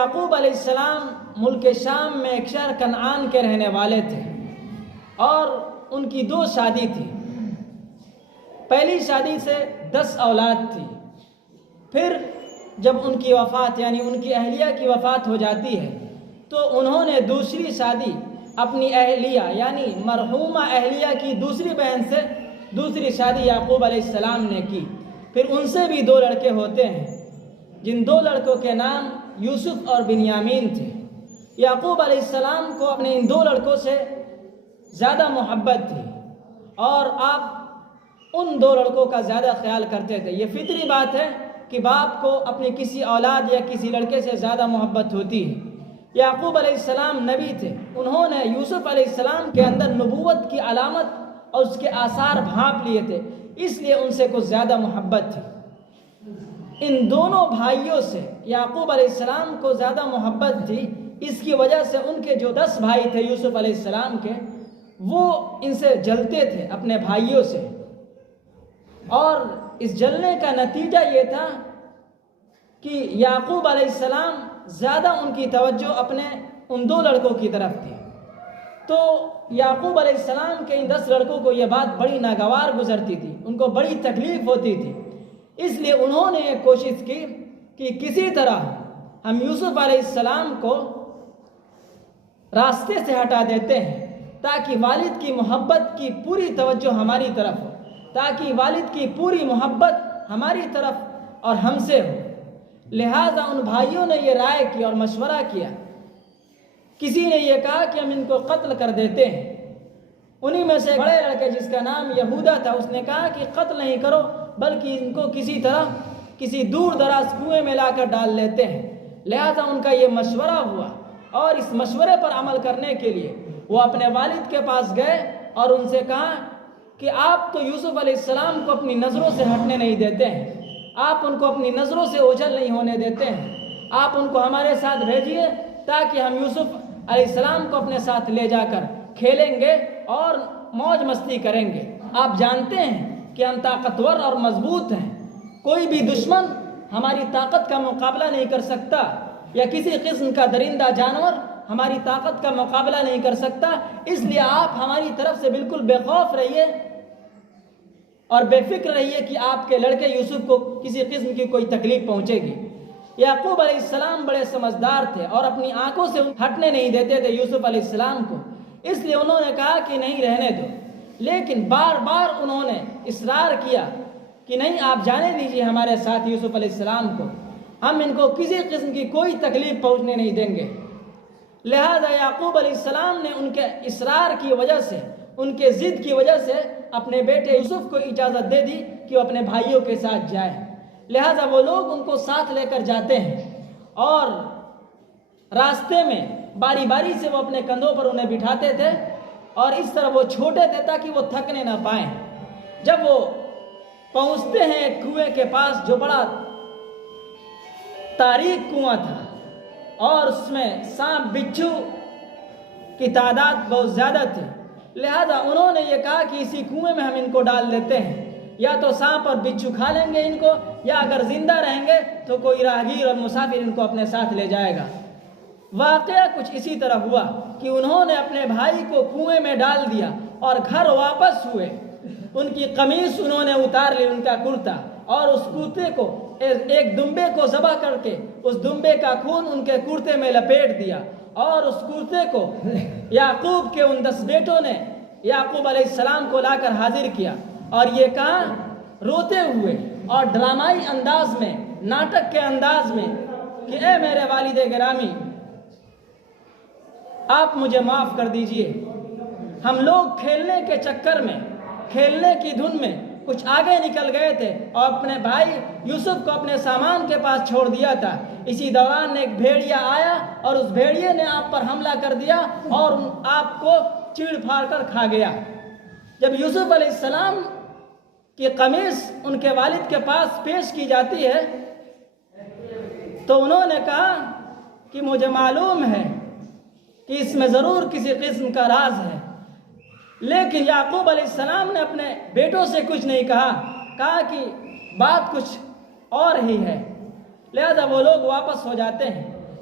یعقوب علیہ السلام ملک شام میں ایک شہر کنعان کے رہنے والے تھے اور ان کی 2 شادی تھی۔ پہلی شادی سے 10 اولاد تھی۔ پھر جب ان کی وفات یعنی ان کی اہلیہ کی وفات ہو جاتی ہے تو انہوں نے دوسری شادی اپنی اہلیہ یعنی مرحومہ اہلیہ کی دوسری بہن سے دوسری شادی یعقوب علیہ السلام نے کی۔ پھر ان سے بھی 2 لڑکے ہوتے ہیں جن 2 لڑکوں کے نام یوسف اور بنیامین تھے۔ یعقوب علیہ السلام کو اپنے ان 2 لڑکوں سے زیادہ محبت تھی اور آپ ان 2 لڑکوں کا زیادہ خیال کرتے تھے۔ یہ فطری بات ہے کہ باپ کو اپنی کسی اولاد یا کسی لڑکے سے زیادہ محبت ہوتی ہے۔ یعقوب علیہ السلام نبی تھے، انہوں نے یوسف علیہ السلام کے اندر نبوت کی علامت اور اس کے آثار بھانپ لیے تھے، اس لیے ان سے کچھ زیادہ محبت تھی۔ ان دونوں بھائیوں سے یعقوب علیہ السلام کو زیادہ محبت تھی، اس کی وجہ سے ان کے جو 10 بھائی تھے یوسف علیہ السلام کے، وہ ان سے جلتے تھے اپنے بھائیوں سے، اور اس جلنے کا نتیجہ یہ تھا کہ یعقوب علیہ السلام زیادہ ان کی توجہ اپنے ان 2 لڑکوں کی طرف تھی۔ تو یعقوب علیہ السلام کے ان 10 لڑکوں کو یہ بات بڑی ناگوار گزرتی تھی، ان کو بڑی تکلیف ہوتی تھی، اس لیے انہوں نے یہ کوشش کی کہ کسی طرح ہم یوسف علیہ السلام کو راستے سے ہٹا دیتے ہیں تاکہ والد کی محبت کی پوری توجہ ہماری طرف ہو، تاکہ والد کی پوری محبت ہماری طرف اور ہم سے ہو۔ لہٰذا ان بھائیوں نے یہ رائے کی اور مشورہ کیا۔ کسی نے یہ کہا کہ ہم ان کو قتل کر دیتے ہیں۔ انہی میں سے بڑے لڑکے جس کا نام یہودا تھا، اس نے کہا کہ قتل نہیں کرو بلکہ ان کو کسی طرح کسی دور دراز کنویں میں لا کر ڈال لیتے ہیں۔ لہٰذا ان کا یہ مشورہ ہوا اور اس مشورے پر عمل کرنے کے لیے وہ اپنے والد کے پاس گئے اور ان سے کہا کہ آپ تو یوسف علیہ السلام کو اپنی نظروں سے ہٹنے نہیں دیتے ہیں، آپ ان کو اپنی نظروں سے اوجھل نہیں ہونے دیتے ہیں، آپ ان کو ہمارے ساتھ بھیجیے تاکہ ہم یوسف علیہ السلام کو اپنے ساتھ لے جا کر کھیلیں گے اور موج مستی کریں گے۔ آپ جانتے ہیں کہ ہم طاقتور اور مضبوط ہیں، کوئی بھی دشمن ہماری طاقت کا مقابلہ نہیں کر سکتا، یا کسی قسم کا درندہ جانور ہماری طاقت کا مقابلہ نہیں کر سکتا، اس لیے آپ ہماری طرف سے بالکل بے خوف رہیے اور بے فکر رہیے کہ آپ کے لڑکے یوسف کو کسی قسم کی کوئی تکلیف پہنچے گی۔ یعقوب علیہ السلام بڑے سمجھدار تھے اور اپنی آنکھوں سے ہٹنے نہیں دیتے تھے یوسف علیہ السلام کو، اس لیے انہوں نے کہا کہ نہیں، رہنے دو، لیکن بار بار انہوں نے اصرار کیا کہ نہیں، آپ جانے دیجیے ہمارے ساتھ یوسف علیہ السلام کو، ہم ان کو کسی قسم کی کوئی تکلیف پہنچنے نہیں دیں گے۔ لہذا یعقوب علیہ السلام نے ان کے اصرار کی وجہ سے، ان کے ضد کی وجہ سے اپنے بیٹے یوسف کو اجازت دے دی کہ وہ اپنے بھائیوں کے ساتھ جائے۔ لہذا وہ لوگ ان کو ساتھ لے کر جاتے ہیں اور راستے میں باری باری سے وہ اپنے کندھوں پر انہیں بٹھاتے تھے اور اس طرح وہ چھوٹے تھے تاکہ وہ تھکنے نہ پائیں۔ جب وہ پہنچتے ہیں ایک کنویں کے پاس جو بڑا تاریک کنواں تھا اور اس میں سانپ بچھو کی تعداد بہت زیادہ تھی، لہذا انہوں نے یہ کہا کہ اسی کنویں میں ہم ان کو ڈال لیتے ہیں، یا تو سانپ اور بچھو کھا لیں گے ان کو، یا اگر زندہ رہیں گے تو کوئی راہگیر اور مسافر ان کو اپنے ساتھ لے جائے گا۔ واقعہ کچھ اسی طرح ہوا کہ انہوں نے اپنے بھائی کو کنویں میں ڈال دیا اور گھر واپس ہوئے۔ ان کی قمیص انہوں نے اتار لی، ان کا کرتا، اور اس کرتے کو ایک دمبے کو ذبح کر کے اس دمبے کا خون ان کے کرتے میں لپیٹ دیا، اور اس کرتے کو یعقوب کے ان 10 بیٹوں نے یعقوب علیہ السلام کو لا کر حاضر کیا اور یہ کہا روتے ہوئے اور ڈرامائی انداز میں، ناٹک کے انداز میں کہ اے میرے والد گرامی، آپ مجھے معاف کر دیجئے، ہم لوگ کھیلنے کے چکر میں، کھیلنے کی دھن میں کچھ آگے نکل گئے تھے اور اپنے بھائی یوسف کو اپنے سامان کے پاس چھوڑ دیا تھا۔ اسی دوران ایک بھیڑیا آیا اور اس بھیڑیے نے آپ پر حملہ کر دیا اور آپ کو چیڑ پھاڑ کر کھا گیا۔ جب یوسف علیہ السلام کی قمیص ان کے والد کے پاس پیش کی جاتی ہے تو انہوں نے کہا کہ مجھے معلوم ہے کہ اس میں ضرور کسی قسم کا راز ہے، لیکن یعقوب علیہ السلام نے اپنے بیٹوں سے کچھ نہیں کہا کہ بات کچھ اور ہی ہے۔ لہذا وہ لوگ واپس ہو جاتے ہیں۔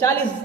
40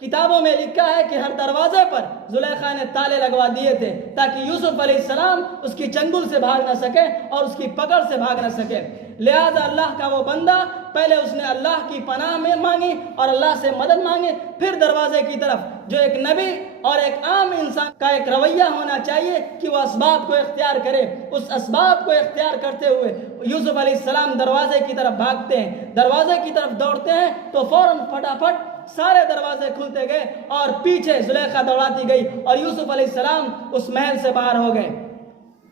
کتابوں میں لکھا ہے کہ ہر دروازے پر زلیخا نے تالے لگوا دیے تھے تاکہ یوسف علیہ السلام اس کی چنگل سے بھاگ نہ سکے اور اس کی پکڑ سے بھاگ نہ سکے۔ لہذا اللہ کا وہ بندہ پہلے اس نے اللہ کی پناہ میں مانگی اور اللہ سے مدد مانگی، پھر دروازے کی طرف، جو ایک نبی اور ایک عام انسان کا ایک رویہ ہونا چاہیے کہ وہ اسباب کو اختیار کرے۔ اس اسباب کو اختیار کرتے ہوئے یوسف علیہ السلام دروازے کی طرف بھاگتے ہیں، دروازے کی طرف دوڑتے ہیں تو فوراً پھٹافٹ سارے دروازے کھلتے گئے اور پیچھے زلیخا دوڑاتی گئی اور یوسف علیہ السلام اس محل سے باہر ہو گئے۔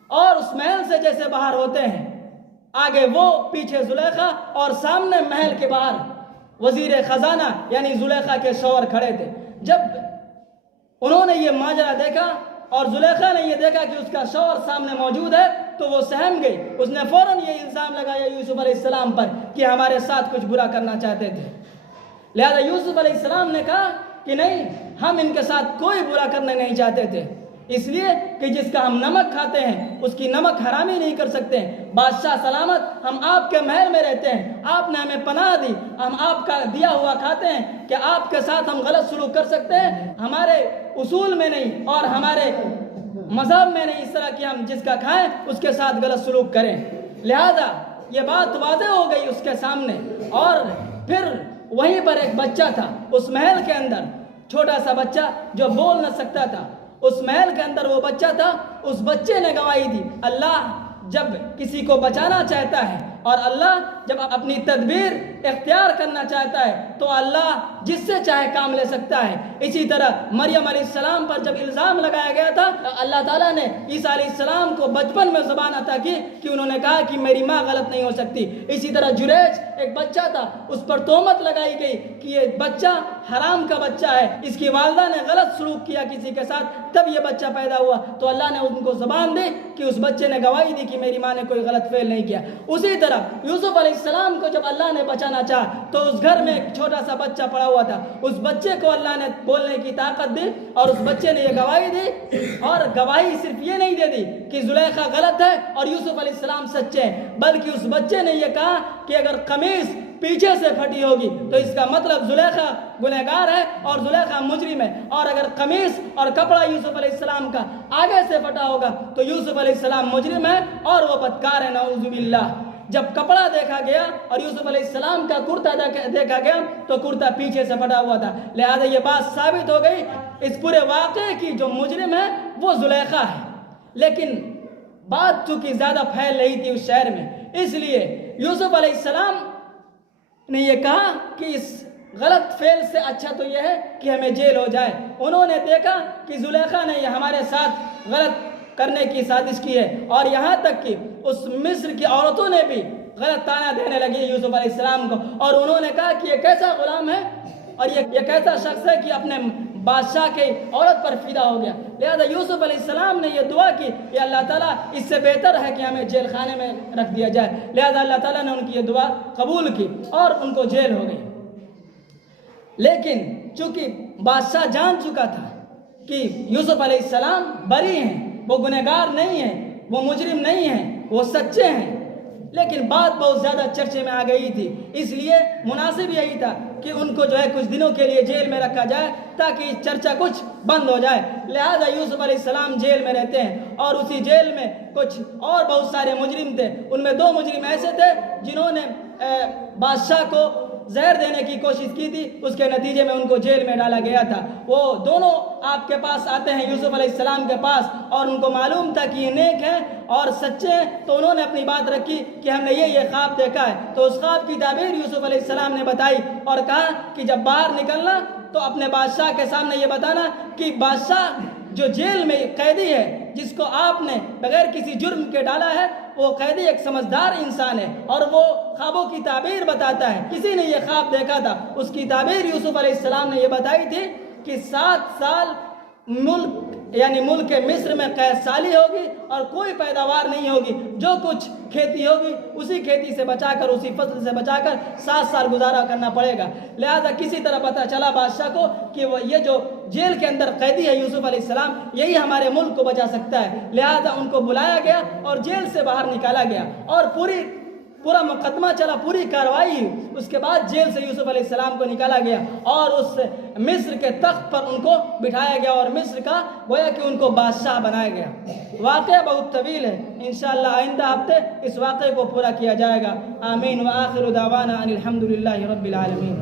اور اس محل سے جیسے باہر ہوتے ہیں، آگے وہ، پیچھے زلیخا، اور سامنے محل کے باہر وزیر خزانہ یعنی زلیخا کے شوہر کھڑے تھے۔ جب انہوں نے یہ ماجرا دیکھا اور زلیخا نے یہ دیکھا کہ اس کا شوہر سامنے موجود ہے تو وہ سہم گئی۔ اس نے فوراً یہ الزام لگایا یوسف علیہ السلام پر کہ ہمارے ساتھ کچھ برا کرنا چاہتے تھے۔ لہذا یوسف علیہ السلام نے کہا کہ نہیں، ہم ان کے ساتھ کوئی برا کرنا نہیں چاہتے تھے، اس لیے کہ جس کا ہم نمک کھاتے ہیں اس کی نمک حرامی نہیں کر سکتے۔ بادشاہ سلامت، ہم آپ کے محل میں رہتے ہیں، آپ نے ہمیں پناہ دی، ہم آپ کا دیا ہوا کھاتے ہیں، کہ آپ کے ساتھ ہم غلط سلوک کر سکتے ہیں؟ ہمارے اصول میں نہیں اور ہمارے مذہب میں نہیں اس طرح کہ ہم جس کا کھائیں اس کے ساتھ غلط سلوک کریں۔ لہذا یہ بات واضح ہو گئی اس کے سامنے۔ اور پھر وہیں پر ایک بچہ تھا اس محل کے اندر، چھوٹا سا بچہ جو بول نہ سکتا تھا، اس محل کے اندر وہ بچہ تھا۔ اس بچے نے گواہی دی۔ اللہ جب کسی کو بچانا چاہتا ہے اور اللہ جب اپنی تدبیر اختیار کرنا چاہتا ہے تو اللہ جس سے چاہے کام لے سکتا ہے۔ اسی طرح مریم علیہ السلام پر جب الزام لگایا گیا تھا، اللہ تعالیٰ نے عیسیٰ علیہ السلام کو بچپن میں زبان عطا کی کہ انہوں نے کہا کہ میری ماں غلط نہیں ہو سکتی۔ اسی طرح جریج ایک بچہ تھا، اس پر تہمت لگائی گئی کہ یہ بچہ حرام کا بچہ ہے، اس کی والدہ نے غلط سلوک کیا کسی کے ساتھ، تب یہ بچہ پیدا ہوا۔ تو اللہ نے ان کو زبان دی کہ اس بچے نے گواہی دی کہ میری ماں نے کوئی غلط فعل نہیں کیا۔ اسی طرح یوسف علیہ السلام کو جب اللہ نے بچانا چاہا تو اس گھر میں ایک چھوٹا سا بچہ پڑا ہوا تھا، اس بچے کو اللہ نے بولنے کی طاقت دی اور اس بچے نے یہ گواہی دی۔ اور گواہی صرف یہ نہیں دے دی کہ زلیخا غلط ہے اور یوسف علیہ السلام سچے ہیں، بلکہ اس بچے نے یہ کہا کہ اگر قمیص پیچھے سے پھٹی ہوگی تو اس کا مطلب زلیخا گنہگار ہے اور زلیخا مجرم ہے، اور اگر قمیص اور کپڑا یوسف علیہ السلام کا آگے سے پھٹا ہوگا تو یوسف علیہ السلام مجرم ہے اور وہ بدکار ہے، نعوذ باللہ۔ جب کپڑا دیکھا گیا اور یوسف علیہ السلام کا کرتا دیکھا گیا تو کرتا پیچھے سے پھٹا ہوا تھا، لہذا یہ بات ثابت ہو گئی اس پورے واقعے کی جو مجرم ہے وہ زلیخا ہے۔ لیکن بات چونکہ زیادہ پھیل رہی تھی اس شہر میں، اس لیے یوسف علیہ السلام نے یہ کہا کہ اس غلط فعل سے اچھا تو یہ ہے کہ ہمیں جیل ہو جائے۔ انہوں نے دیکھا کہ زلیخا نے یہ ہمارے ساتھ غلط کرنے کی سازش کی ہے، اور یہاں تک کہ اس مصر کی عورتوں نے بھی غلط طعنہ دینے لگی یوسف علیہ السلام کو، اور انہوں نے کہا کہ یہ کیسا غلام ہے اور یہ کیسا شخص ہے کہ اپنے بادشاہ کی عورت پر فدا ہو گیا۔ لہذا یوسف علیہ السلام نے یہ دعا کی کہ اللہ تعالیٰ اس سے بہتر ہے کہ ہمیں جیل خانے میں رکھ دیا جائے۔ لہذا اللہ تعالیٰ نے ان کی یہ دعا قبول کی اور ان کو جیل ہو گئی۔ لیکن چونکہ بادشاہ جان چکا تھا کہ یوسف علیہ السلام بری ہیں، وہ گنہگار نہیں ہیں، وہ مجرم نہیں ہیں، وہ سچے ہیں، لیکن بات بہت زیادہ چرچے میں آ گئی تھی، اس لیے مناسب یہی تھا کہ ان کو جو ہے کچھ دنوں کے لیے جیل میں رکھا جائے تاکہ چرچا کچھ بند ہو جائے۔ لہذا یوسف علیہ السلام جیل میں رہتے ہیں، اور اسی جیل میں کچھ اور بہت سارے مجرم تھے۔ ان میں 2 مجرم ایسے تھے جنہوں نے بادشاہ کو زہر دینے کی کوشش کی تھی، اس کے نتیجے میں ان کو جیل میں ڈالا گیا تھا۔ وہ دونوں آپ کے پاس آتے ہیں یوسف علیہ السلام کے پاس، اور ان کو معلوم تھا کہ یہ نیک ہیں اور سچے ہیں، تو انہوں نے اپنی بات رکھی کہ ہم نے یہ خواب دیکھا ہے۔ تو اس خواب کی تعبیر یوسف علیہ السلام نے بتائی اور کہا کہ جب باہر نکلنا تو اپنے بادشاہ کے سامنے یہ بتانا کہ بادشاہ جو جیل میں قیدی ہے، جس کو آپ نے بغیر کسی جرم کے ڈالا ہے، وہ قیدی ایک سمجھدار انسان ہے اور وہ خوابوں کی تعبیر بتاتا ہے۔ کسی نے یہ خواب دیکھا تھا، اس کی تعبیر یوسف علیہ السلام نے یہ بتائی تھی کہ 7 سال ملک مصر میں قید سالی ہوگی اور کوئی پیداوار نہیں ہوگی، جو کچھ کھیتی ہوگی اسی کھیتی سے بچا کر، اسی فصل سے بچا کر 7 سال گزارا کرنا پڑے گا۔ لہذا کسی طرح پتہ چلا بادشاہ کو کہ وہ یہ جو جیل کے اندر قیدی ہے یوسف علیہ السلام، یہی ہمارے ملک کو بچا سکتا ہے۔ لہذا ان کو بلایا گیا اور جیل سے باہر نکالا گیا، اور پوری پورا مقدمہ چلا، پوری کارروائی ہوئی، اس کے بعد جیل سے یوسف علیہ السلام کو نکالا گیا اور اس مصر کے تخت پر ان کو بٹھایا گیا اور مصر کا گویا کہ ان کو بادشاہ بنایا گیا۔ واقعہ بہت طویل ہے، انشاءاللہ آئندہ ہفتے اس واقعے کو پورا کیا جائے گا۔ آمین وآخر دعوانا ان الحمد للہ رب العالمین۔